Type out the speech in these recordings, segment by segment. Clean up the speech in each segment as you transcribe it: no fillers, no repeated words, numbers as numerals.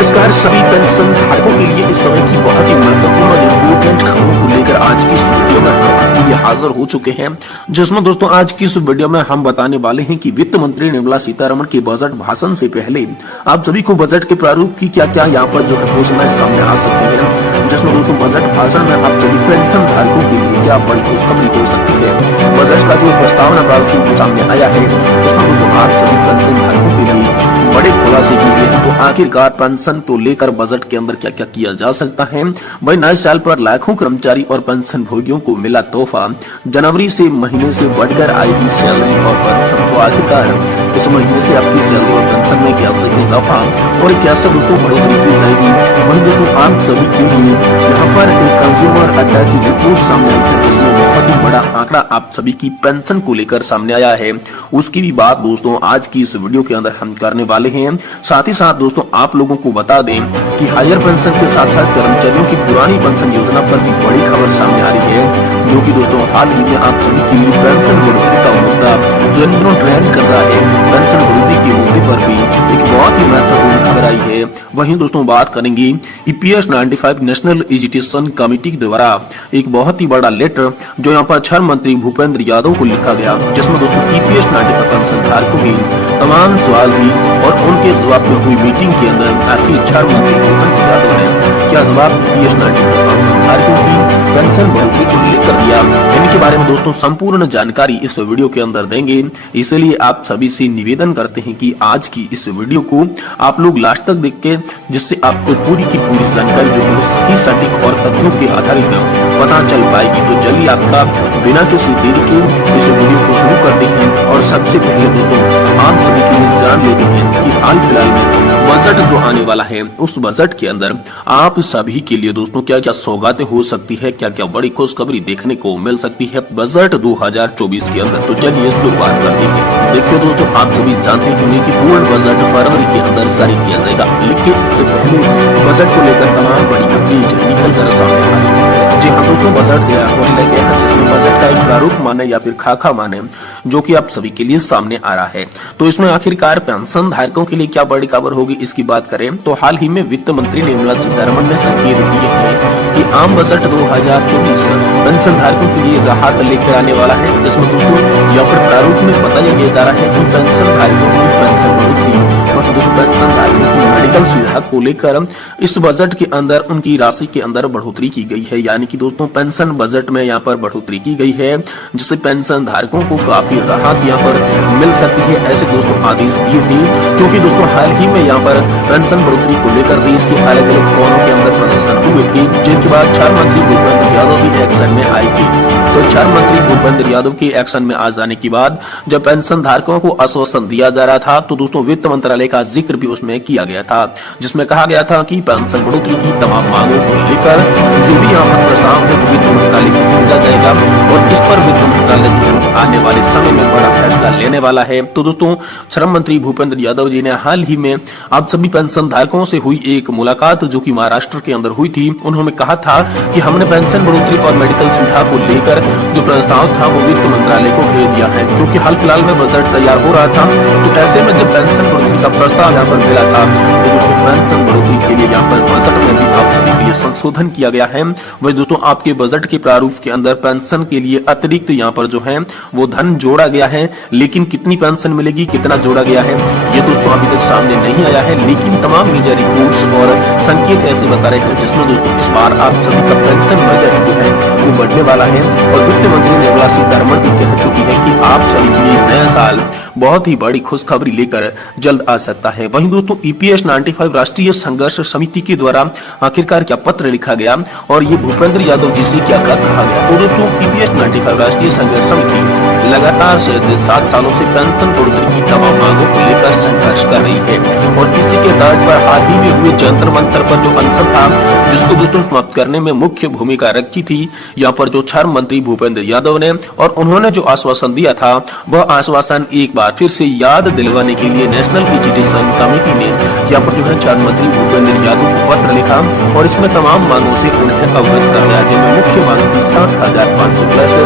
नमस्कार सभी पेंशन धारकों के लिए इस समय की बहुत ही महत्वपूर्ण और इम्पोर्टेंट खबरों को लेकर आज की इस वीडियो में हम आपके लिए हाजिर हो चुके हैं, जिसमें दोस्तों आज की इस वीडियो में हम बताने वाले हैं कि वित्त मंत्री निर्मला सीतारमण के बजट भाषण से पहले आप सभी को बजट के प्रारूप की क्या क्या यहाँ पर जो है घोषणाएं सामने आ सकती है, जिसमें दोस्तों बजट भाषण में आप सभी पेंशन धारकों के लिए क्या बड़ी खुशखबरी हो सकती है। बजट का जो प्रस्तावना प्रारूप सामने आया है उसमें दोस्तों आप सभी पेंशन धारकों के लिए बड़े खुलासे किए गए हैं। तो आखिरकार पेंशन को लेकर बजट के अंदर क्या क्या किया जा सकता है। वही नए साल पर लाखों कर्मचारी और पेंशन भोगियों को मिला तोहफा, जनवरी से महीने से बढ़कर आएगी सैलरी और पेंशन। तो आखिरकार इस महीने से आपकी सैलरी और पेंशन में क्या इजाफा और क्या सब दोस्तों बढ़ोतरी की जाएगी। वही दोस्तों आप सभी के लिए यहाँ पर एक कंज्यूमर अड्डा की रिपोर्ट सामने आई है, जिसमें बहुत ही बड़ा आंकड़ा आप सभी की पेंशन को लेकर सामने आया है। उसकी भी बात दोस्तों आज की इस वीडियो के अंदर हम करने वाले हैं। साथ ही साथ दोस्तों आप लोगों को बता दें कि हायर पेंशन के साथ साथ कर्मचारियों की पुरानी पेंशन योजना पर भी बड़ी खबर सामने आ रही है, जो कि दोस्तों हाल ही में आप सभी के लिए पेंशन बढ़ोतरी का मुद्दा जो इन दिनों ट्रेंड कर रहा है, पेंशन बढ़ोतरी के मुद्दे पर भी एक बहुत ही महत्वपूर्ण खबर आई है। वहीं दोस्तों बात करेंगे EPS 95 नेशनल एजुकेशन कमेटी द्वारा एक बहुत ही बड़ा लेटर जो यहाँ पर छह मंत्री भूपेंद्र यादव को लिखा गया, जिसमें दोस्तों EPS 95 पेंशन धारकों की तमाम सवाल थी और उनके जवाब में हुई मीटिंग के अंदर आखिर छह मंत्री भूपेंद्र यादव ने क्या जवाब EPS 95 पेंशन धारकों की पेंशन बढ़ोतरी को लेकर दिया। इनके बारे में दोस्तों संपूर्ण जानकारी इस वीडियो के अंदर देंगे, इसलिए आप सभी से निवेदन करते हैं कि आज की इस वीडियो को आप लोग लास्ट तक देख के, जिससे आपको पूरी की पूरी जानकारी जो है सही सटीक और तथ्यों के आधारित पता चल पाएगी। तो चलिए आपका बिना किसी देरी के इस वीडियो को शुरू करते हैं और सबसे पहले दोस्तों आप सभी के लिए जान लेते हैं कि हाल फिलहाल में बजट जो आने वाला है उस बजट के अंदर आप सभी के लिए दोस्तों क्या क्या सौगातें हो सकती है, क्या क्या बड़ी खुशखबरी देखने को मिल सकती है बजट 2024 के अंदर। तो चलिए शुरुआत करते हैं। देखिए दोस्तों आप सभी जानते होंगे कि पूर्ण बजट फरवरी के अंदर जारी किया जाएगा, लेकिन इससे पहले बजट को लेकर तमाम बड़ी अपडेट निकल कर सामने आ चुकी है। जी हाँ दोस्तों, बजट तैयार होने लगे हैं, जिसमें बजट का एक प्रारूप माने या फिर खाका माने जो कि आप सभी के लिए सामने आ रहा है। तो इसमें आखिरकार पेंशन धारकों के लिए क्या बड़ी खबर होगी इसकी बात करें तो हाल ही में वित्त मंत्री निर्मला सीतारमण ने संकेत दिए हैं कि आम बजट 2024 पेंशन धारकों के लिए राहत लेकर आने वाला है। इसमें दोस्तों यहाँ पर प्रारूप में बताया जा रहा है कि पेंशन धारकों की पेंशन बढ़ोतरी पेंशन धारकों की मेडिकल सुविधा को लेकर इस बजट के अंदर उनकी राशि के अंदर बढ़ोतरी की गई है। यानी कि दोस्तों पेंशन बजट में यहाँ पर बढ़ोतरी की गई है, जिससे पेंशन धारकों को काफी राहत यहाँ पर मिल सकती है। ऐसे दोस्तों आदेश दिए थे, क्योंकि दोस्तों हाल ही में यहाँ पर पेंशन बढ़ोतरी को लेकर देश के अलग अलग कोनों के अंदर प्रदर्शन हुए थे, जिनके बाद छह मंत्री भूपेंद्र यादव भी एक्शन में आए थे। तो छह मंत्री भूपेंद्र यादव के एक्शन में आ जाने के बाद जब पेंशन धारकों को आश्वासन दिया जा रहा था तो दोस्तों वित्त मंत्रालय का जिक्र भी उसमें किया गया था, जिसमें कहा गया था कि पेंशन बढ़ोतरी की तमाम मांगों को लेकर जो भी यहाँ पर प्रस्ताव है वित्त मंत्रालय को भेजा जाएगा और इस पर वित्त मंत्रालय आने वाले समय में बड़ा फैसला लेने वाला है। तो दोस्तों श्रम मंत्री भूपेंद्र यादव जी ने हाल ही में आप सभी पेंशन धारकों से हुई एक मुलाकात जो कि महाराष्ट्र के अंदर हुई थी, उन्होंने कहा था कि हमने पेंशन बढ़ोतरी और मेडिकल सुविधा को लेकर जो प्रस्ताव था वो वित्त मंत्रालय को भेज दिया है, क्योंकि हाल फिलहाल में बजट तैयार हो रहा था। तो ऐसे में जब पेंशन बढ़ोतरी का प्रस्ताव यहाँ पर मिला था तो दोस्तों पेंशन बढ़ोतरी के लिए यहाँ पर बजट में भी आप सभी के लिए संशोधन किया गया है। वही दोस्तों आपके बजट के प्रारूप के अंदर पेंशन के लिए अतिरिक्त यहाँ पर जो है वो धन जोड़ा गया है, लेकिन कितनी पेंशन मिलेगी, कितना जोड़ा गया है ये दोस्तों अभी तक सामने नहीं आया है। लेकिन तमाम मीडिया रिपोर्ट्स और संकेत ऐसे बता रहे हैं जिसमें दोस्तों इस बार आप सभी का पेंशन बजट जो है वो बढ़ने वाला है और वित्त मंत्री निर्मला सीतारमण भी कह चुकी है कि आप सभी के लिए नया साल बहुत ही बड़ी खुशखबरी लेकर जल्द आ सकता है। वहीं दोस्तों EPS 95 राष्ट्रीय संघर्ष समिति के द्वारा आखिरकार क्या पत्र लिखा गया और ये भूपेंद्र यादव जी से क्या कहा गया। तो दोस्तों EPS 95 राष्ट्रीय संघर्ष समिति लगातार 7 सालों से पेंशन बढ़ोतरी की तमाम मांगों को लेकर संघर्ष कर रही है और इसी के तर्ज पर हाल ही में हुए जंतर मंतर पर जो अनशन था जिसको दोस्तों समाप्त करने में मुख्य भूमिका रखी थी यहाँ पर जो छह मंत्री भूपेंद्र यादव ने, और उन्होंने जो आश्वासन दिया था वह आश्वासन एक बार फिर से याद दिलवाने के लिए नेशनल एजुकेशन कमेटी ने यहाँ पर जो है छह मंत्री भूपेंद्र यादव को पत्र लिखा और इसमें तमाम मांगों से उन्हें अवगत कराया, जिनमें मुख्य मांग थी 7,500 प्लस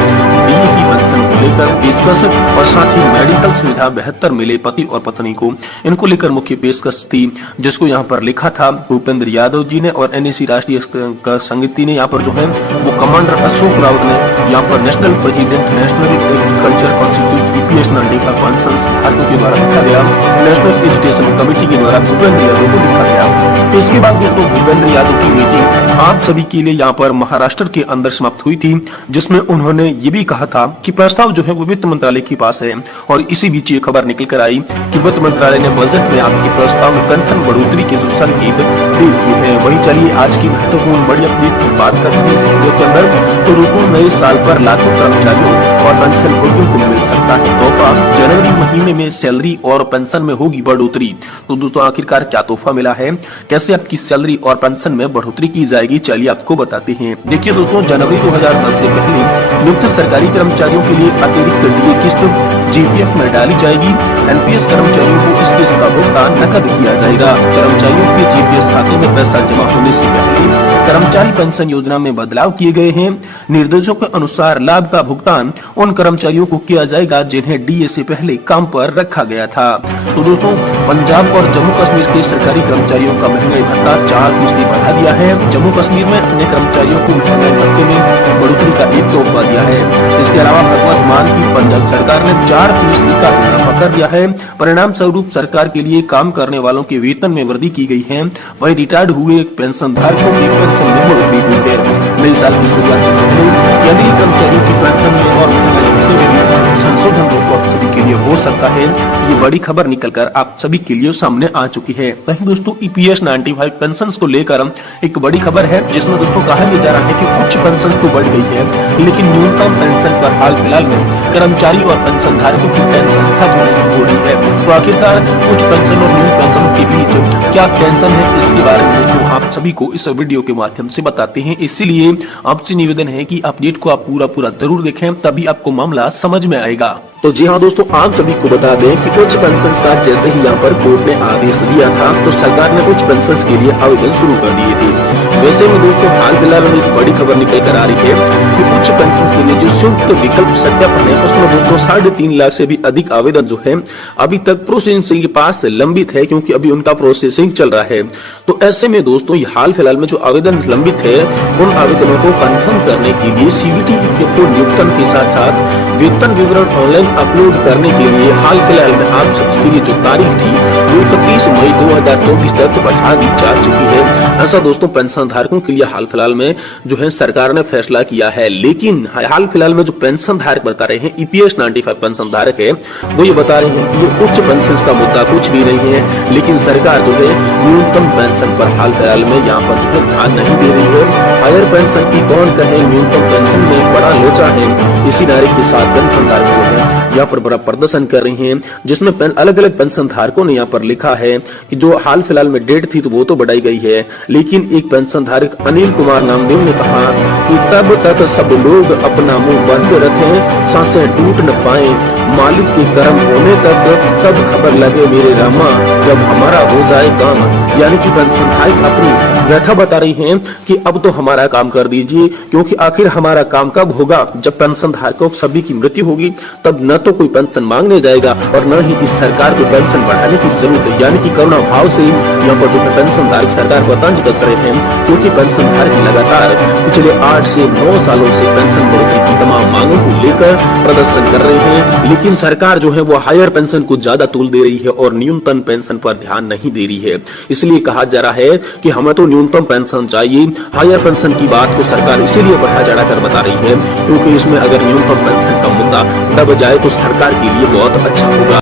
DA की पेंशन को लेकर पेशकश और साथ ही मेडिकल सुविधा बेहतर मिले पति और पत्नी को, इनको लेकर मुख्य पेशकश थी, जिसको यहाँ पर लिखा था भूपेंद्र यादव जी ने। और NSC राष्ट्रीय समिति ने यहाँ पर जो है वो कमांडर अशोक रावत ने यहाँ पर national president national agriculture constitute EPS 95 pension धारकों के द्वारा लिखा गया, नेशनल एजुकेशन कमेटी के द्वारा भूपेंद्र यादव को लिखा गया। इसके बाद दोस्तों भूपेंद्र यादव की मीटिंग आप सभी के लिए यहाँ पर महाराष्ट्र के अंदर समाप्त हुई थी, जिसमें उन्होंने ये भी कहा था कि प्रस्ताव जो है वो वित्त मंत्रालय के पास है। और इसी बीच ये खबर निकल कर आई कि वित्त मंत्रालय ने बजट में आपके प्रस्ताव में पेंशन बढ़ोतरी के जो संकेत दे दिए हैं। वही चलिए आज की महत्वपूर्ण बड़ी अपडेट की बात करते हैं इस वीडियो के अंदर। तो दोस्तों नए साल पर लाखों कर्मचारियों और पेंशन भोगियों को मिल सकता है तोहफा, जनवरी महीने में सैलरी और पेंशन में होगी बढ़ोतरी। तो दोस्तों आखिरकार क्या तोहफा मिला है, कैसे आपकी सैलरी और पेंशन में बढ़ोतरी की जाएगी, चलिए आपको बताते हैं। देखिए दोस्तों जनवरी 2010 से पहले नियुक्त सरकारी कर्मचारियों के लिए अतिरिक्त DA किस्त GPF में डाली जाएगी। NPS कर्मचारियों को इस किस्त का भुगतान नकद किया जाएगा। कर्मचारियों के GPS खाते में पैसा जमा होने से पहले कर्मचारी पेंशन योजना में बदलाव किए गए हैं। निर्देशों के अनुसार लाभ का भुगतान उन कर्मचारियों को किया जाएगा जिन्हें DA से पहले काम पर रखा गया था। तो दोस्तों पंजाब और जम्मू कश्मीर के सरकारी कर्मचारियों का महंगाई भत्ता 4 फीसदी बढ़ा दिया है। जम्मू कश्मीर में अपने कर्मचारियों को महंगाई भत्ते में बढ़ोतरी का एक तोहफा दिया है। इसके अलावा भगवंत मान की पंजाब सरकार ने 4 फीसदी का इजाफा कर दिया है। परिणाम स्वरूप सरकार के लिए काम करने वालों के वेतन में वृद्धि की गई है। वही रिटायर्ड हुए पेंशन धारकों की पेंशन में बढ़ोतरी हुई है। नई साल की शुरुआत से पहले केंद्रीय कर्मचारियों की पेंशन में और महंगाई भत्ते में भी संशोधन दोस्तों आप सभी के लिए हो सकता है। ये बड़ी खबर निकलकर आप सभी के लिए सामने आ चुकी है। वहीं दोस्तों EPS 95 पेंशन को लेकर एक बड़ी खबर है, जिसमें दोस्तों कहा यह जा रहा है कि उच्च पेंशन तो बढ़ गई है, लेकिन न्यूनतम पेंशन पर हाल फिलहाल में कर्मचारी और पेंशन धारकों की पेंशन खत्म नहीं हो रही है। तो आखिरकार उच्च पेंशन और न्यून पेंशन के बीच क्या टेंशन है, इसके बारे में दोस्तों आप सभी को इस वीडियो के माध्यम से बताते हैं। इसीलिए आपसे निवेदन है कि अपडेट को आप पूरा जरूर देखें, तभी आपको मामला समझ में आएगा। तो जी हाँ दोस्तों आप सभी को बता दें कि उच्च पेंशन का जैसे ही यहाँ पर कोर्ट ने आदेश दिया था तो सरकार ने उच्च पेंशन के लिए आवेदन शुरू कर दिए थे। वैसे में दोस्तों हाल फिलहाल में एक बड़ी खबर निकल कर आ रही है कि उच्च पेंशन के लिए जो संयुक्त विकल्प सत्यापन है उसमें दोस्तों 3.5 लाख से भी अधिक आवेदन जो है अभी तक प्रोसेसिंग के पास लंबित है, क्योंकि अभी उनका प्रोसेसिंग चल रहा है। तो ऐसे में दोस्तों हाल फिलहाल में जो आवेदन लंबित है उन आवेदनों को कंफर्म करने के लिए CBT को नियुक्तन के साथ साथ वेतन विवरण ऑनलाइन अपलोड करने के लिए हाल फिलहाल में आप सबके लिए जो तारीख थी वो 31 मई 2024 तक बढ़ा दी जा चुकी है। ऐसा दोस्तों पेंशन धारकों के लिए हाल फिलहाल में जो है सरकार ने फैसला किया है। लेकिन हाल फिलहाल में जो पेंशन धारक बता रहे हैं EPS 95 पेंशन धारक है वो ये बता रहे हैं कि ये उच्च पेंशन का मुद्दा कुछ भी नहीं है, लेकिन सरकार जो है न्यूनतम पेंशन पर हाल फिलहाल में यहाँ पर जो है ध्यान नहीं दे रही है। हायर पेंशन की कौन कहे, न्यूनतम पेंशन में बड़ा लोचा है। इसी नारे के साथ पेंशन धारक जो है यहाँ पर बड़ा प्रदर्शन कर रही हैं, जिसमें अलग अलग पेंशन धारकों ने यहाँ पर लिखा है कि जो हाल फिलहाल में डेट थी तो वो तो बढ़ाई गई है, लेकिन एक पेंशन धारक अनिल कुमार नामदेव ने कहा कि तब तक सब लोग अपना मुंह बंद रखें, सांसें टूट न पाए, मालिक के कर्म होने तक तब खबर लगे मेरे रामा जब हमारा हो जाए काम। यानी कि पेंशन धारक अपनी व्यथा बता रही हैं कि अब तो हमारा काम कर दीजिए, क्योंकि आखिर हमारा काम कब होगा, जब पेंशन धारकों सभी की मृत्यु होगी तब न तो कोई पेंशन मांगने जाएगा और न ही इस सरकार को पेंशन बढ़ाने की जरूरत है। यानी कि करुणा भाव से यहाँ पर जो पेंशन धारक सरकार को तंज कस रहे हैं, क्योंकि पेंशन धारक लगातार पिछले 8 से 9 सालों से पेंशन बढ़ोतरी की तमाम मांगों को लेकर प्रदर्शन कर रहे हैं, लेकिन सरकार जो है वो हायर पेंशन को ज्यादा तूल दे रही है और न्यूनतम पेंशन पर ध्यान नहीं दे रही है। इसलिए कहा जा रहा है कि हमें तो न्यूनतम पेंशन चाहिए, हायर पेंशन की बात को सरकार इसीलिए बढ़ा चढ़ा कर बता रही है, क्योंकि इसमें अगर न्यूनतम पेंशन का मुद्दा दब जाए तो सरकार के लिए बहुत अच्छा होगा।